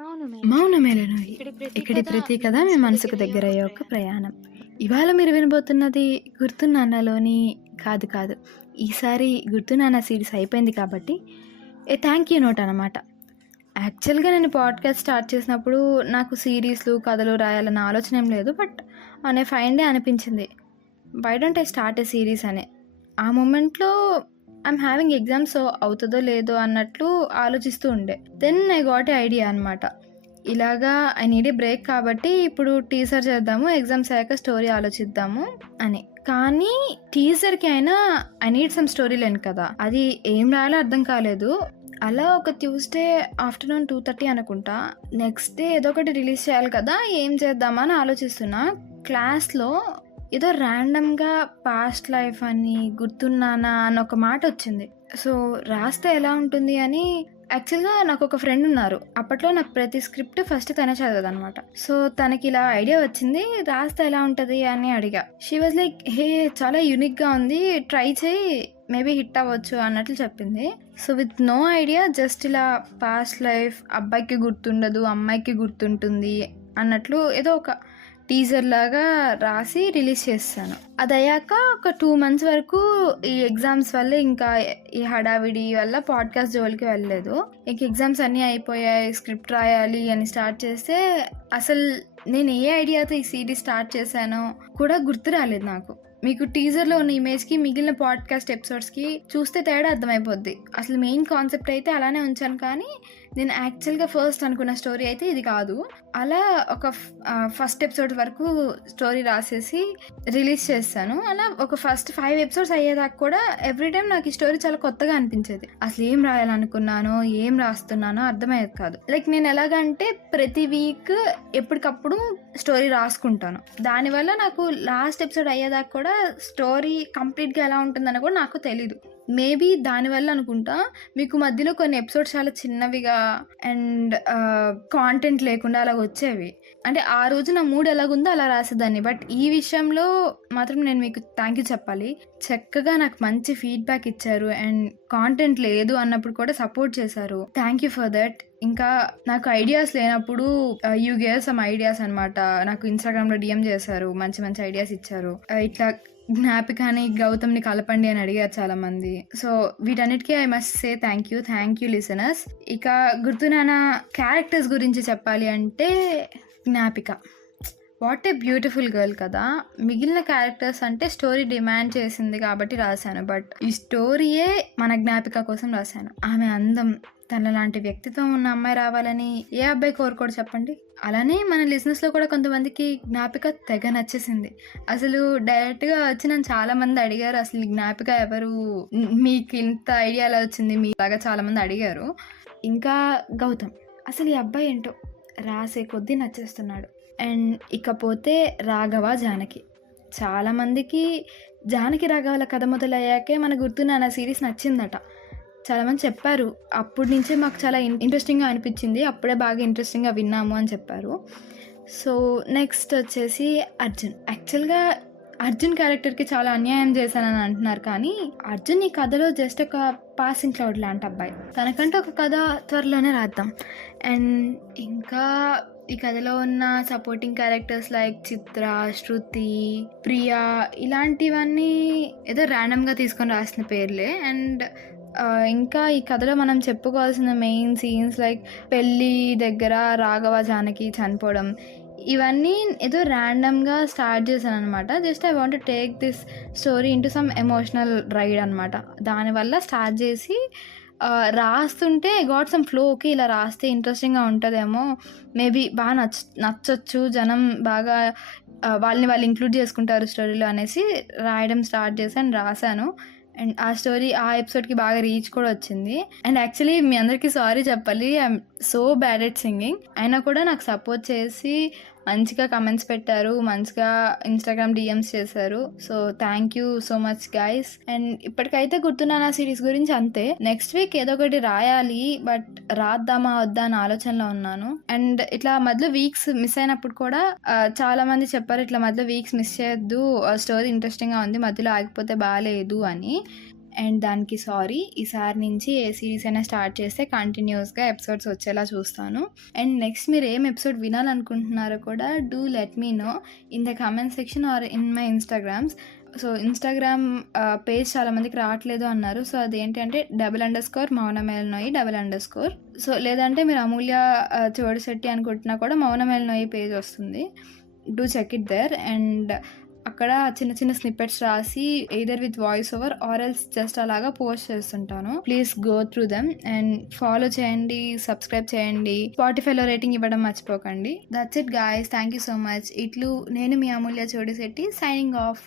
మౌనమేలనోయి ఇక్కడి ప్రతి కథ మీ మనసుకు దగ్గరయ్యే ఒక ప్రయాణం. ఇవాళ మీరు వినబోతున్నది గుర్తు నాన్నలోని కాదు. ఈసారి గుర్తు నాన్న సిరీస్ అయిపోయింది కాబట్టి థ్యాంక్ యూ నోట్ అనమాట. యాక్చువల్గా నేను పాడ్కాస్ట్ స్టార్ట్ చేసినప్పుడు నాకు సిరీస్లు కథలు రాయాలన్న ఆలోచన ఏం లేదు. బట్ అనే ఫైన్ డే అనిపించింది, why don't I start a series అని. ఆ మూమెంట్లో ఐఎమ్ హ్యావింగ్ ఎగ్జామ్స్, సో అవుతుందో లేదో అన్నట్లు ఆలోచిస్తూ ఉండే. Then I got a idea అనమాట. ఇలాగా ఐ నీడ్ ఏ బ్రేక్ కాబట్టి ఇప్పుడు టీజర్ చేద్దాము, ఎగ్జామ్స్ అయ్యాక స్టోరీ ఆలోచిద్దాము అని. కానీ టీజర్కి అయినా I need some story line కదా, అది ఏం రాయాలో అర్థం కాలేదు. అలా ఒక ట్యూస్డే ఆఫ్టర్నూన్ 2:30 అనుకుంటా, నెక్స్ట్ డే ఏదో ఒకటి రిలీజ్ చేయాలి కదా, ఏం చేద్దామా అని ఆలోచిస్తున్నా. క్లాస్లో ఏదో ర్యాండమ్గా పాస్ట్ లైఫ్ అని గుర్తున్నానా అని ఒక మాట వచ్చింది. సో రాస్తే ఎలా ఉంటుంది అని. యాక్చువల్గా నాకు ఒక ఫ్రెండ్ ఉన్నారు, అప్పట్లో నాకు ప్రతి స్క్రిప్ట్ ఫస్ట్ తనే చదవదు అనమాట. సో తనకి ఇలా ఐడియా వచ్చింది, రాస్తే ఎలా ఉంటుంది అని అడిగా. షీ వాజ్ లైక్, హే చాలా యూనిక్గా ఉంది, ట్రై చేయి, మేబీ హిట్ అవ్వచ్చు అన్నట్లు చెప్పింది. So with no idea, just ఇలా పాస్ట్ లైఫ్ అబ్బాయికి గుర్తుండదు, అమ్మాయికి గుర్తుంటుంది అన్నట్లు ఏదో ఒక టీజర్ లాగా రాసి రిలీజ్ చేస్తాను. అది అయ్యాక ఒక 2 months వరకు ఈ ఎగ్జామ్స్ వల్ల ఇంకా ఈ హడావిడి వల్ల పాడ్కాస్ట్ జోలికి వెళ్ళలేదు. ఇంక ఎగ్జామ్స్ అన్నీ అయిపోయాయి, స్క్రిప్ట్ రాయాలి అని స్టార్ట్ చేస్తే అసలు నేను ఏ ఐడియాతో ఈ సిరీస్ స్టార్ట్ చేశానో కూడా గుర్తు రాలేదు నాకు. మీకు టీజర్లో ఉన్న ఇమేజ్కి మిగిలిన పాడ్కాస్ట్ ఎపిసోడ్స్కి చూస్తే తేడా అర్థమైపోద్ది. అసలు మెయిన్ కాన్సెప్ట్ అయితే అలానే ఉంచాను, కానీ నేను యాక్చువల్గా ఫస్ట్ అనుకున్న స్టోరీ అయితే ఇది కాదు. అలా ఒక ఫస్ట్ ఎపిసోడ్ వరకు స్టోరీ రాసేసి రిలీజ్ చేస్తాను. అలా ఒక ఫస్ట్ 5 episodes అయ్యేదాకా కూడా ఎవ్రీ టైం నాకు ఈ స్టోరీ చాలా కొత్తగా అనిపించేది. అసలు ఏం రాయాలనుకున్నానో ఏం రాస్తున్నానో అర్థమయ్యేది కాదు. లైక్ నేను ఎలాగంటే ప్రతి వీక్ ఎప్పటికప్పుడు స్టోరీ రాసుకుంటాను. దానివల్ల నాకు లాస్ట్ ఎపిసోడ్ అయ్యేదాకా కూడా స్టోరీ కంప్లీట్గా ఎలా ఉంటుందని కూడా నాకు తెలీదు. మేబీ దానివల్ల అనుకుంటా మీకు మధ్యలో కొన్ని ఎపిసోడ్స్ చాలా చిన్నవిగా అండ్ కాంటెంట్ లేకుండా అలా వచ్చేవి. అంటే ఆ రోజు నా మూడ్ ఎలాగుందో అలా రాసేదాన్ని. బట్ ఈ విషయంలో మాత్రం నేను మీకు థ్యాంక్ యూ చెప్పాలి. చక్కగా నాకు మంచి ఫీడ్బ్యాక్ ఇచ్చారు అండ్ కాంటెంట్ లేదు అన్నప్పుడు కూడా సపోర్ట్ చేశారు. Thank you for that. ఇంకా నాకు ఐడియాస్ లేనప్పుడు యూ గేవ్ సమ్ ఐడియాస్ అనమాట. నాకు ఇన్స్టాగ్రామ్లో DM చేశారు, మంచి మంచి ఐడియాస్ ఇచ్చారు. ఇట్లా జ్ఞాపికని గౌతమ్ని కలపండి అని అడిగారు చాలా మంది. సో వీటన్నిటికీ I must say thank you listeners. ఇక గుర్తునాన్న క్యారెక్టర్స్ గురించి చెప్పాలి అంటే, జ్ఞాపిక వాట్ ఏ బ్యూటిఫుల్ గర్ల్ కదా. మిగిలిన క్యారెక్టర్స్ అంటే స్టోరీ డిమాండ్ చేసింది కాబట్టి రాశాను, బట్ ఈ స్టోరీయే మన జ్ఞాపిక కోసం రాశాను. ఆమె అందం, తన లాంటి వ్యక్తిత్వం ఉన్న అమ్మాయి రావాలని ఏ అబ్బాయి కోరుకోడు చెప్పండి. అలానే మన లిజినెస్లో కూడా కొంతమందికి జ్ఞాపిక తెగ నచ్చేసింది. అసలు డైరెక్ట్గా వచ్చి నన్ను చాలా మంది అడిగారు, అసలు జ్ఞాపిక ఎవరు, మీకు ఇంత ఐడియా ఎలా వచ్చింది, మీలాగా చాలా మంది అడిగారు. ఇంకా గౌతమ్, అసలు ఈ అబ్బాయి ఏంటో రాసే కొద్దీ నచ్చేస్తున్నాడు. అండ్ ఇకపోతే రాఘవ, జానకి. చాలామందికి జానకి రాఘవల కథ మొదలయ్యాకే మన గుర్తునాన్న సిరీస్ నచ్చిందట. చాలామంది చెప్పారు. అప్పటి నుంచే మాకు చాలా ఇంట్రెస్టింగ్గా అనిపించింది, అప్పుడే బాగా ఇంట్రెస్టింగ్గా విన్నాము అని చెప్పారు. సో నెక్స్ట్ వచ్చేసి అర్జున్. యాక్చువల్గా అర్జున్ క్యారెక్టర్కి చాలా అన్యాయం చేశానని అంటున్నారు, కానీ అర్జున్ ఈ కథలో జస్ట్ ఒక పాసింగ్ క్లౌడ్ లాంటి అబ్బాయి. తనకంటే ఒక కథ త్వరలోనే రాద్దాం. అండ్ ఇంకా ఈ కథలో ఉన్న సపోర్టింగ్ క్యారెక్టర్స్ లైక్ చిత్ర, శృతి, ప్రియా ఇలాంటివన్నీ ఏదో ర్యాండమ్గా తీసుకొని రాసిన పేర్లే. అండ్ ఇంకా ఈ కథలో మనం చెప్పుకోవాల్సిన మెయిన్ సీన్స్ లైక్ పెళ్ళి దగ్గర రాఘవ జానకి చనిపోవడం, ఇవన్నీ ఏదో ర్యాండమ్గా స్టార్ట్ చేశాను అనమాట. Just I want to take this story into some emotional ride అనమాట. దానివల్ల స్టార్ట్ చేసి రాస్తుంటే గాట్ సమ్ ఫ్లో. ఓకే, ఇలా రాస్తే ఇంట్రెస్టింగ్గా ఉంటుందేమో, మేబీ బాగా నచ్చొచ్చు, జనం బాగా వాళ్ళు ఇంక్లూడ్ చేసుకుంటారు స్టోరీలో అనేసి రాయడం స్టార్ట్ చేశాను, రాశాను. అండ్ ఆ స్టోరీ ఆ ఎపిసోడ్కి బాగా రీచ్ కూడా వచ్చింది. అండ్ యాక్చువల్లీ మీ అందరికీ సారీ చెప్పాలి, I'm so bad at singing. అయినా కూడా నాకు సపోర్ట్ చేసి మంచిగా కమెంట్స్ పెట్టారు, మంచిగా ఇన్స్టాగ్రామ్ DMs చేశారు. So thank you so much guys. And ఇప్పటికైతే గుర్తునాన్న సిరీస్ గురించి అంతే. నెక్స్ట్ వీక్ ఏదో ఒకటి రాయాలి, బట్ రాద్దామా వద్దా అని ఆలోచనలో ఉన్నాను. అండ్ ఇట్లా మధ్యలో వీక్స్ మిస్ అయినప్పుడు కూడా చాలా మంది చెప్పారు, ఇట్లా మధ్యలో వీక్స్ మిస్ చేయొద్దు, స్టోరీ ఇంట్రెస్టింగ్గా ఉంది, మధ్యలో ఆగిపోతే బాగాలేదు అని. అండ్ దానికి సారీ. ఈసారి నుంచి ఏ సిరీస్ అయినా స్టార్ట్ చేస్తే కంటిన్యూస్గా ఎపిసోడ్స్ వచ్చేలా చూస్తాను. అండ్ నెక్స్ట్ మీరు ఏం ఎపిసోడ్ వినాలనుకుంటున్నారో కూడా do let me know in the comment section or in my Instagrams. So Instagram page చాలామందికి రావట్లేదు అన్నారు. సో అదేంటంటే __ మౌనమేల్నోయి __ సో లేదంటే మీరు అమూల్య చోడిశెట్టి అనుకుంటున్నా కూడా మౌనమేల్నోయి పేజ్ వస్తుంది. Do check it there. And అక్కడ చిన్న చిన్న స్నిప్పెట్స్ రాసి either with voice over or else just అలాగా పోస్ట్ చేస్తుంటాను. Please go through them and follow చేయండి, సబ్స్క్రైబ్ చేయండి, స్పాటిఫైలో రేటింగ్ ఇవ్వడం మర్చిపోకండి. That's it guys, thank you so much. ఇట్లు నేను మీ అమూల్య చోడిశెట్టి సైనింగ్ ఆఫ్.